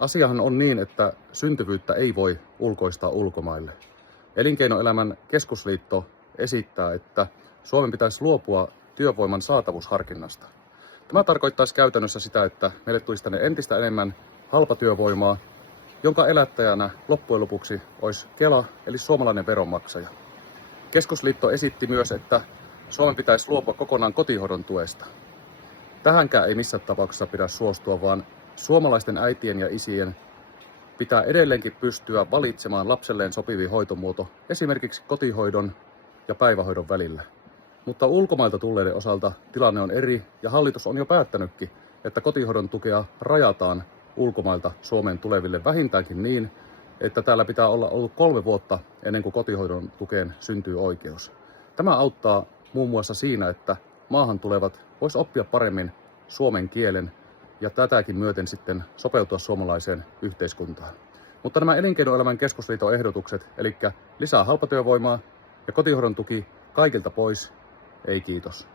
Asiahan on niin, että syntyvyyttä ei voi ulkoistaa ulkomaille. Elinkeinoelämän keskusliitto esittää, että Suomen pitäisi luopua työvoiman saatavuusharkinnasta. Tämä tarkoittaisi käytännössä sitä, että meille tulisi tänne entistä enemmän halpatyövoimaa, jonka elättäjänä loppujen lopuksi olisi Kela eli suomalainen veronmaksaja. Keskusliitto esitti myös, että Suomen pitäisi luopua kokonaan kotihoidon tuesta. Tähänkään ei missään tapauksessa pidä suostua, vaan suomalaisten äitien ja isien pitää edelleenkin pystyä valitsemaan lapselleen sopivi hoitomuoto esimerkiksi kotihoidon ja päivähoidon välillä. Mutta ulkomailta tulleiden osalta tilanne on eri ja hallitus on jo päättänytkin, että kotihoidon tukea rajataan ulkomailta Suomeen tuleville vähintäänkin niin, että täällä pitää olla ollut 3 vuotta ennen kuin kotihoidon tukeen syntyy oikeus. Tämä auttaa muun muassa siinä, että maahan tulevat vois oppia paremmin suomen kielen ja tätäkin myöten sitten sopeutua suomalaiseen yhteiskuntaan. Mutta nämä Elinkeinoelämän keskusliiton ehdotukset, eli lisää halpatyövoimaa ja kotihoidon tuki kaikilta pois, ei kiitos.